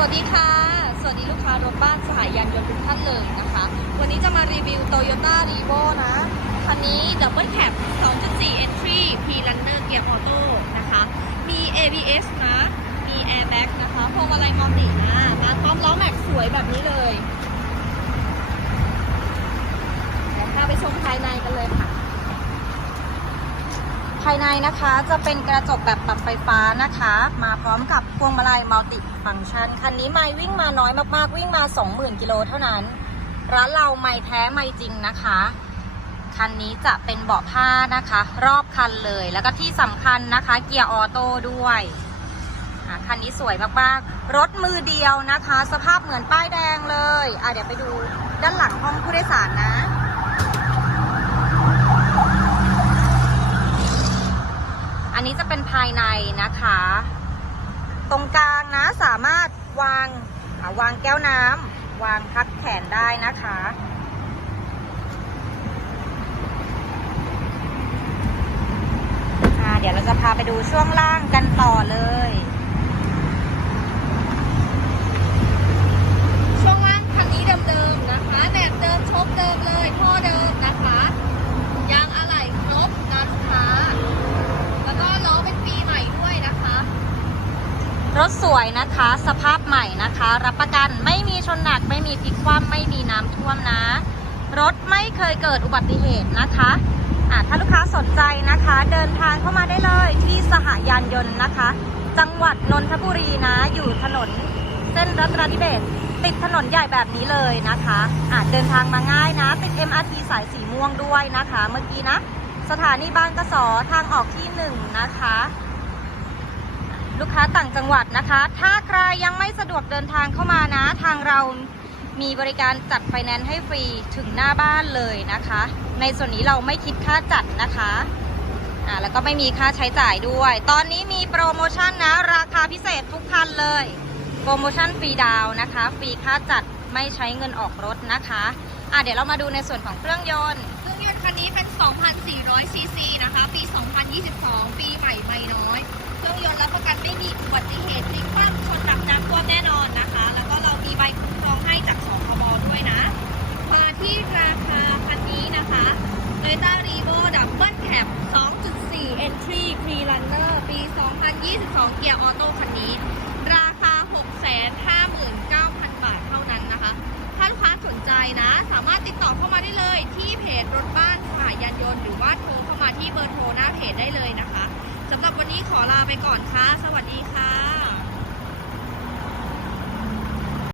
วัสดีค่ะ สวัสดีลูกค้ารถบ้านสหายยานยนต์ทุกท่านเลยนะคะ วันนี้จะมารีวิว Toyota r e v o นะ คันนี้ Double Cab 2.4 Entry P Runner Gear Auto นะคะ มี ABS นะ มี Airbag นะคะพวงมาลัยมัลตินะมาพร้อมล้อแม็กซ์สวยแบบนี้เลยเดี๋ยวพาไปชมภายในกันเลยค่ะ ภายในนะคะจะเป็นกระจกแบบปรับไฟฟ้านะคะ มาพร้อมกับพวงมาลัยมัลติฟังก์ชัน คันนี้ไม่วิ่งมาน้อยมากๆ วิ่งมา 20,000 กิโลเท่านั้น ร้านเราไม่แท้ไม่จริงนะคะ คันนี้จะเป็นเบาะผ้านะคะ รอบคันเลย แล้วก็ที่สำคัญนะคะ เกียร์ออโต้ด้วยคันนี้สวยมากๆ รถมือเดียวนะคะ สภาพเหมือนป้ายแดงเลย อะเดี๋ยวไปดูด้านหลังห้องผู้โดยสารนะ อันนี้จะเป็น ภายในนะคะ ตรงกลางนะสามารถวางวางแก้วน้ำวางพักแขนได้นะคะเดี๋ยวเราจะพาไปดูช่วงล่างกันต่อเลย ช่วงล่างคันนี้เดิมๆนะคะแบบเดิมชบเดิมเลยท่อเดิมนะคะ ยางอะไหล่ครบนะลูกค้า แล้วก็ล้อเป็นปีใหม่ด้วยนะคะ รถสวยนะคะ สภาพใหม่นะคะ รับประกันไม่มีชนหนัก ไม่มีพลิกคว่ำไม่มีน้ำท่วมนะ รถไม่เคยเกิดอุบัติเหตุนะคะะถ้าลูกค้าสนใจนะคะ เดินทางเข้ามาได้เลยที่สหยานยนต์นะคะ จังหวัดนนทบุรีนะ อยู่ถนนเส้นรัตนทิเบศติดถนนใหญ่แบบนี้เลยนะคะอะเดินทางมาง่ายนะ ติด MRT สายสีม่วงด้วยนะคะ เมื่อกี้นะ สถานีบางกระสอทางออกที่หนึ่งนะคะ ลูกค้าต่างจังหวัดนะคะ ถ้าใครยังไม่สะดวกเดินทางเข้ามานะ ทางเรามีบริการจัดไฟแนนซ์ให้ฟรีถึงหน้าบ้านเลยนะคะ ในส่วนนี้เราไม่คิดค่าจัดนะคะอ่าแล้วก็ไม่มีค่าใช้จ่ายด้วย ตอนนี้มีโปรโมชั่นนะ ราคาพิเศษทุกคันเลย โปรโมชั่นฟรีดาวนะคะ ฟรีค่าจัดไม่ใช้เงินออกรถนะคะอะเดี๋ยวเรามาดูในส่วนของเครื่องยนต์เครื่องยนต์คันนี้เป็น 2,400ซีซีนะคะ ปี 2022 ปีใหม่ไม่น้อย เครื่องยนต์รับประ อุบัติเหตุพลิกคว่ำชนดับน้ำท่วมแน่นอนนะคะ แล้วก็เรามีใบคุ้มครองให้จากสคบด้วยนะ มาที่ราคาคันนี้นะคะโดยต้ารีโวดับเบิลแคป2.4 Entry Pre-Runner ปี 2022 เกียร์ออโต้คันนี้ ราคา 659,000 บาทเท่านั้นนะคะ ถ้าลูกค้าสนใจนะ สามารถติดต่อเข้ามาได้เลยที่เพจรถบ้านสายยานยนต์หรือว่าโทรเข้ามาที่เบอร์โทรหน้าเพจได้เลยนะคะ ขอลาไปก่อนค่ะ สวัสดีค่ะ